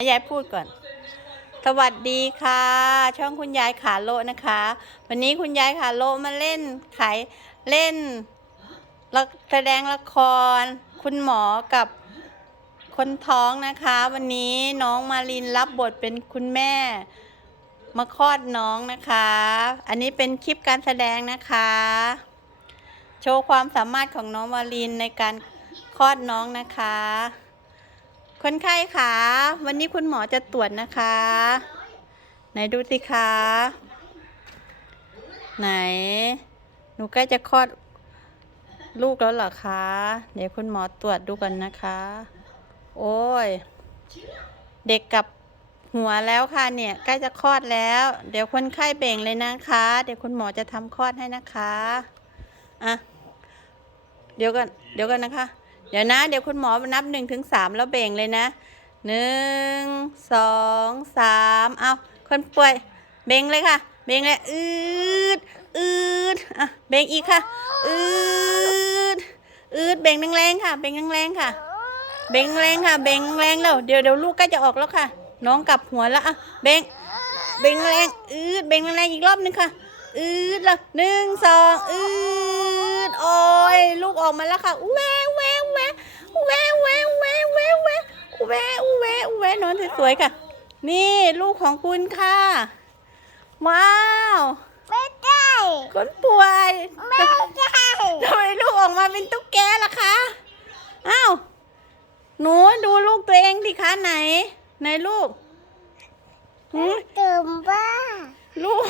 ยายพูดก่อน สวัสดีค่ะ ช่องคุณยายขาโลนะคะ วันนี้คุณยายขาโลมาเล่นขายเล่นละแสดงละคร คุณหมอกับคนท้องนะคะ วันนี้น้องมารินรับบทเป็นคุณแม่ มาคลอดน้องนะคะ อันนี้เป็นคลิปการแสดงนะคะ โชว์ความสามารถของน้องมารินในการคลอดน้องนะคะ คนไข้คะวันนี้คุณหมอจะตรวจนะคะ ไหนดูสิคะไหน หนูใกล้จะคลอดลูกแล้วเหรอคะ เดี๋ยวคุณหมอตรวจดูกันนะคะ โอ้ย เด็กกับหัวแล้วค่ะเนี่ย ใกล้จะคลอดแล้ว เดี๋ยวคนไข้เบ่งเลยนะคะ เดี๋ยวคุณหมอจะทำคลอดให้นะคะ อะ เดี๋ยวกัน เดี๋ยวกันนะคะ เดี๋ยวนะ เดี๋ยวคุณหมอนับหนึ่งถึงสามแล้วเบ่งเลยนะหนึ่งสองสามเอาคนป่วย เบ่งเลยค่ะ เบ่งเลยอืดอืดอะเบ่งอีกค่ะอืดอืดเบ่งแรงๆค่ะ เบ่งแรงๆค่ะ เบ่งแรงค่ะ เบ่งแรงแล้วเดี๋ยวเดี๋ยวลูกใกล้จะออกแล้วค่ะ น้องกลับหัวแล้วอะเบ่งเบ่งแรงอืดเบ่งแรงอีกรอบนึงค่ะอืดแล้วหนึ่งสองอืดโอ้ยลูกออกมาแล้วค่ะแววแวว แววแววแววแววแววแววแววแววแววนอนสวยๆค่ะ นี่ลูกของคุณค่ะ ว้าว ไม่ได้คนป่วยไม่ได้ทำไมลูกออกมาเป็นตุ๊กแกล่ะคะ อ้าว หนูดูลูกตัวเองสิคะไหน ไหนลูกหืมตื่นบ้า ลูก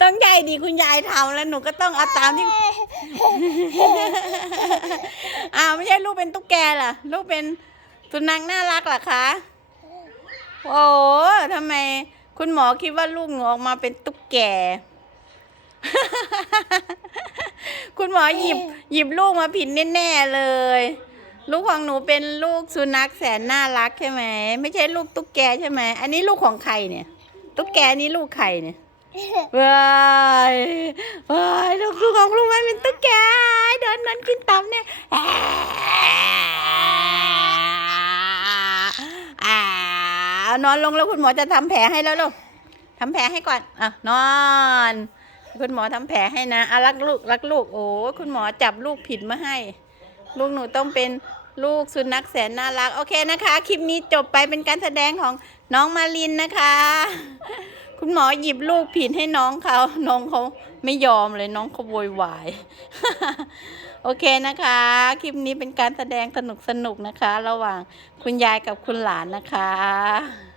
ต้องใหญ่ ดีคุณยายทำแล้วหนูก็ต้องเอาตามที่ อ้าวไม่ใช่ลูกเป็นตุ๊กแกล่ะลูกเป็นสุนัขน่ารักเหรอคะโอ้โหทำไมคุณหมอคิดว่าลูกหนูออกมาเป็นตุ๊กแก คุณหมอหยิบหยิบลูกมาผิดแน่ๆเลย ลูกของหนูเป็นลูกสุนัขแสนน่ารักใช่ไหม ไม่ใช่ลูกตุ๊กแกใช่ไหม อันนี้ลูกของใครเนี่ย ตุ๊กแกนี่ลูกใครเนี่ย ว้ายว้ายลูกลูกของลุงมันเป็นตุ๊กแกเดินเดินกินตับเนี่ยนอนลงแล้วคุณหมอจะทำแผลให้แล้วลูกทำแผลให้ก่อนอะนอน คุณหมอทำแผลให้นะอะรักลูกรักลูกโอ้คุณหมอจับลูกผิดมาให้ ลูกหนูต้องเป็นลูกสุนัขแสนน่ารัก โอเคนะคะ คลิปนี้จบไปเป็นการแสดงของน้องมารินนะคะ คุณหมอหยิบลูกผิดให้น้องเขา น้องเขาไม่ยอมเลยน้องเขาโวยวาย โอเคนะคะ คลิปนี้เป็นการแสดงสนุกสนุกนะคะ ระหว่างคุณยายกับคุณหลานนะคะ